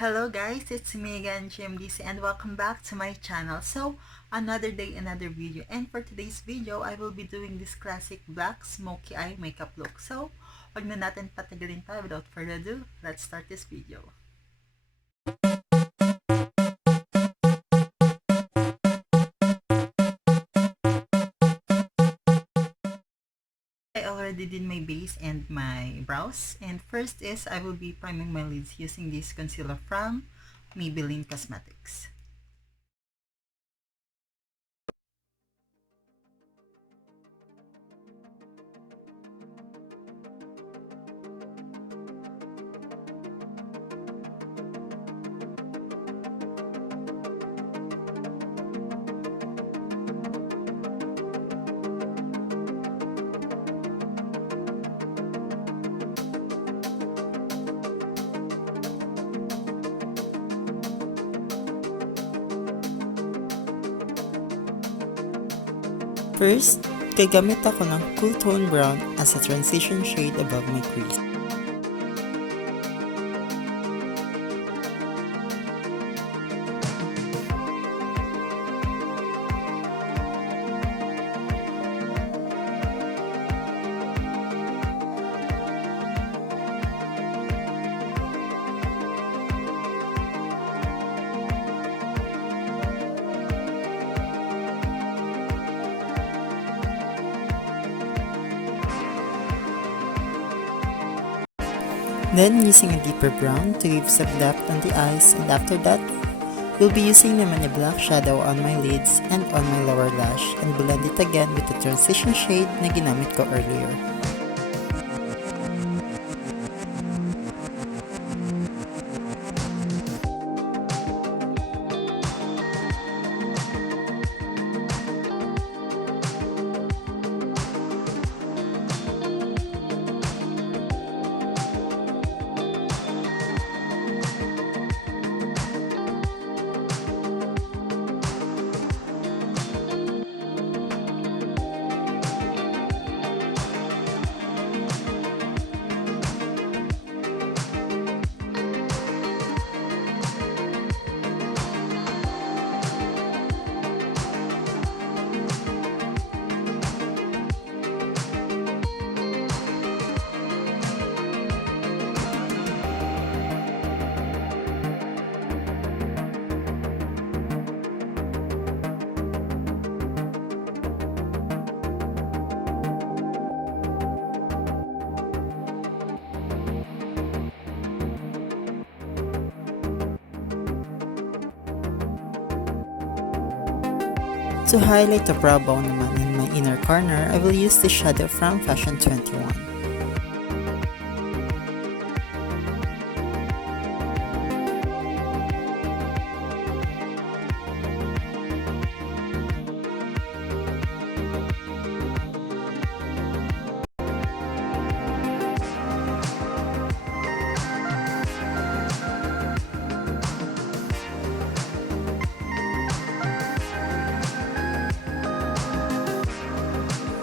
Hello guys, it's me again, GMDC, and welcome back to my channel. So, another day, another video. And for today's video, I will be doing this classic black smoky eye makeup look. So, wag na natin patagalin pa. Without further ado, let's start this video. I already did my base and my brows. And first is, I will be priming my lids using this concealer from Maybelline Cosmetics. First, gagamit ako ng cool tone brown as a transition shade above my crease. Then, using a deeper brown to give some depth on the eyes, and after that, we'll be using naman a black shadow on my lids and on my lower lash and blend it again with the transition shade na ginamit ko earlier. To highlight the brow bone naman in my inner corner, I will use this shadow from Fashion 21.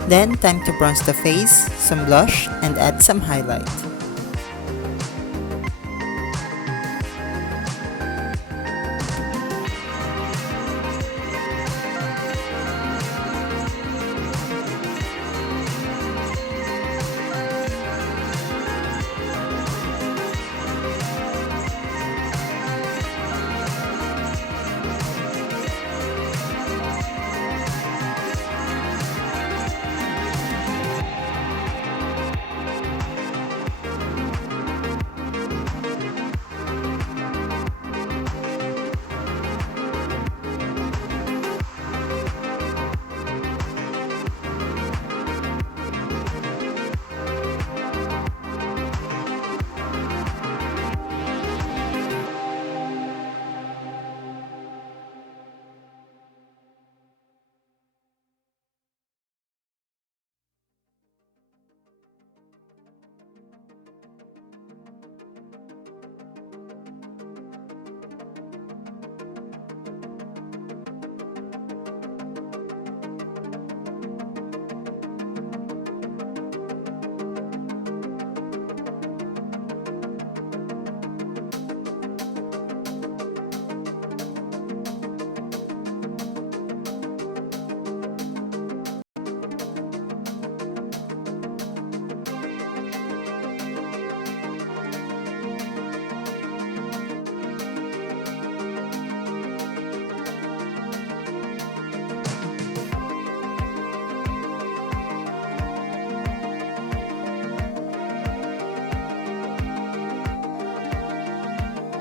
Then, time to bronze the face, some blush, and add some highlight.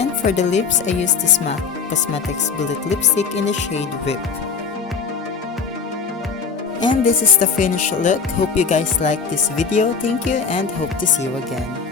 And for the lips, I used this MAC Cosmetics Bullet Lipstick in the shade Whip. And this is the finished look. Hope you guys like this video. Thank you and hope to see you again.